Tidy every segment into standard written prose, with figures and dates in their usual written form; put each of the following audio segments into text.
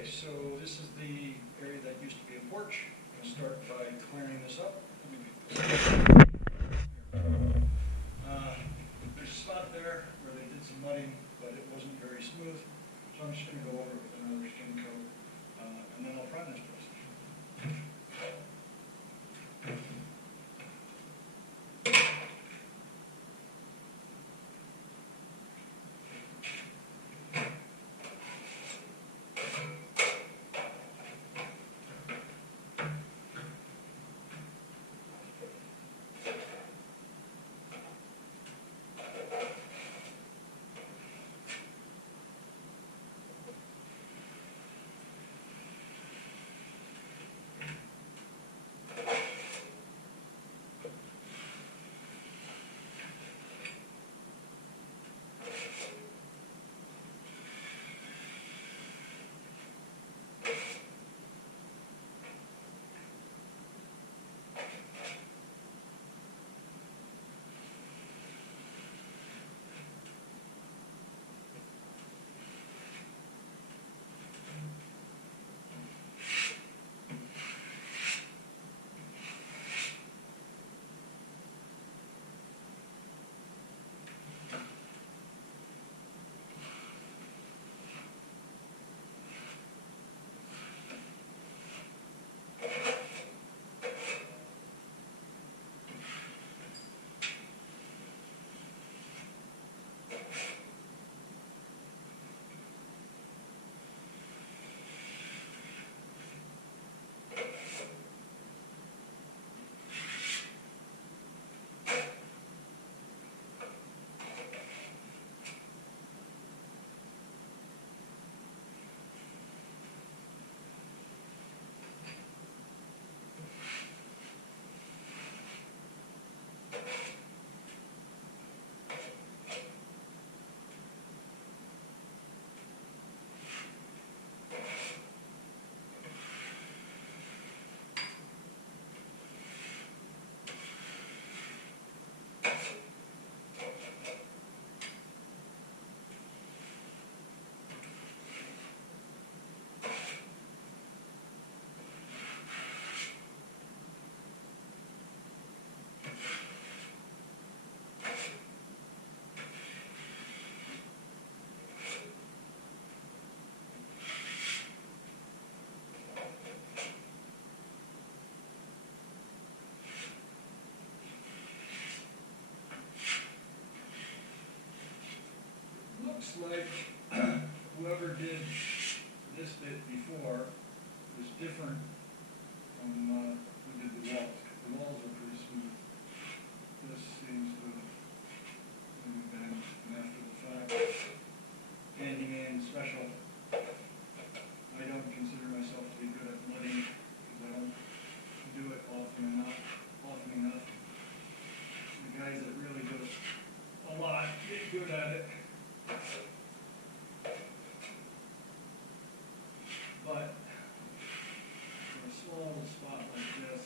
Okay, so this is the area that used to be a porch. I'm going to start by clearing this up. Let me make this. There's a spot there where they did some mudding, but it wasn't very smooth. So I'm just going to go over it with another skin coat, and then I'll prime this place. Looks like whoever did this bit before was different from who did the walls. The walls are pretty smooth. This seems to have been after the fact. Handyman special. I don't consider myself to be good at mudding because I don't do it often enough. The guys that really do it a lot get good at it. But for a small spot like this,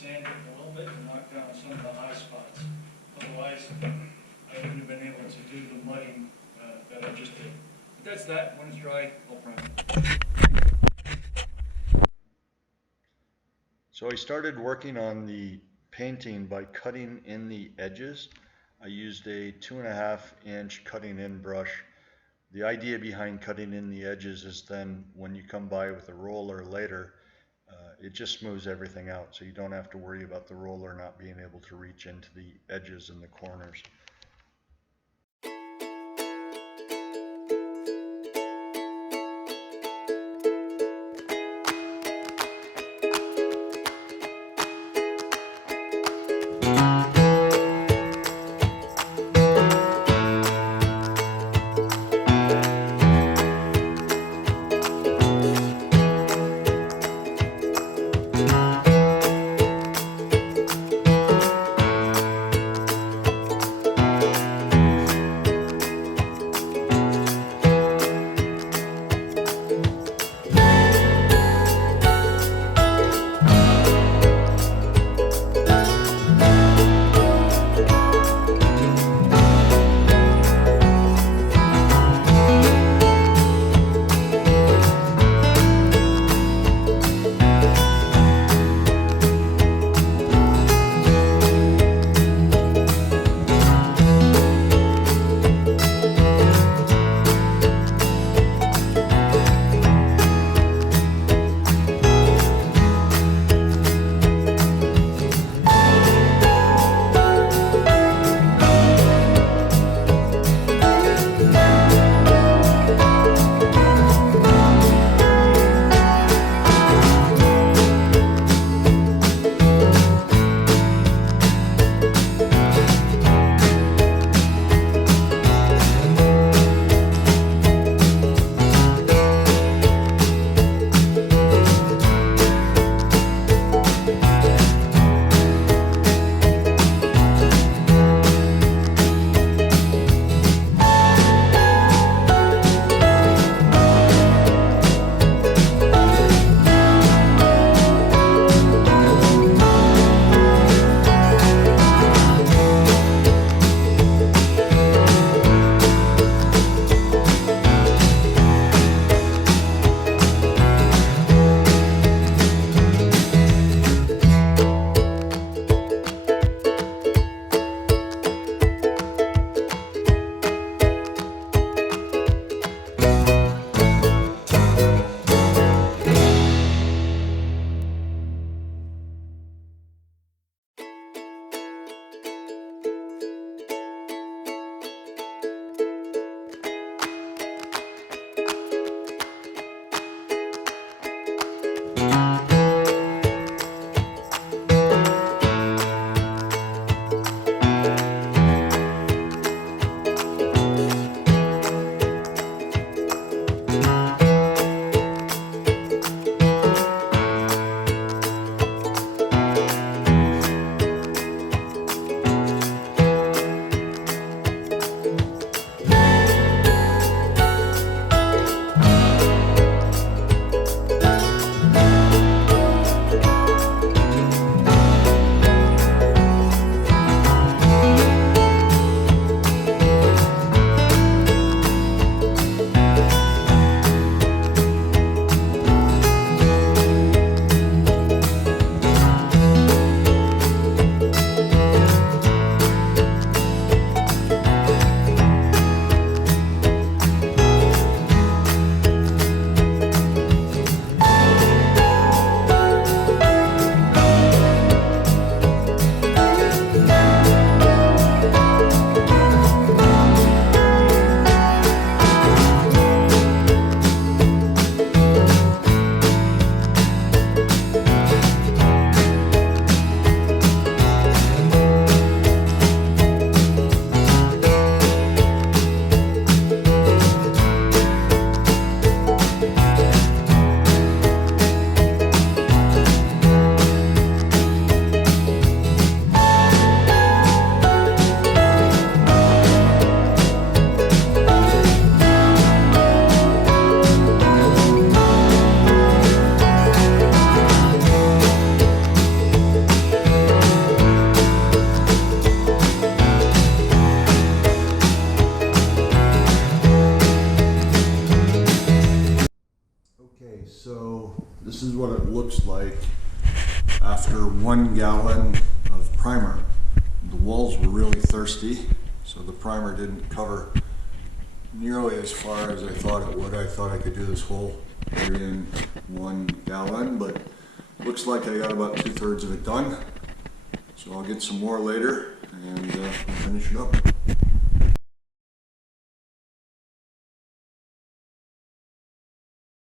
sand it a little bit to knock down some of the high spots. Otherwise, I wouldn't have been able to do the mudding that I just did. But that's that. When it's dry, I'll prime it. So I started working on the painting by cutting in the edges. I used a 2.5-inch cutting in brush. The idea behind cutting in the edges is then when you come by with a roller later, it just smooths everything out, so you don't have to worry about the roller not being able to reach into the edges and the corners. what it looks like after 1 gallon of primer. The walls were really thirsty, so the primer didn't cover nearly as far as I thought it would. I thought I could do this whole area in 1 gallon, but looks like I got about 2/3 of it done. So I'll get some more later and finish it up.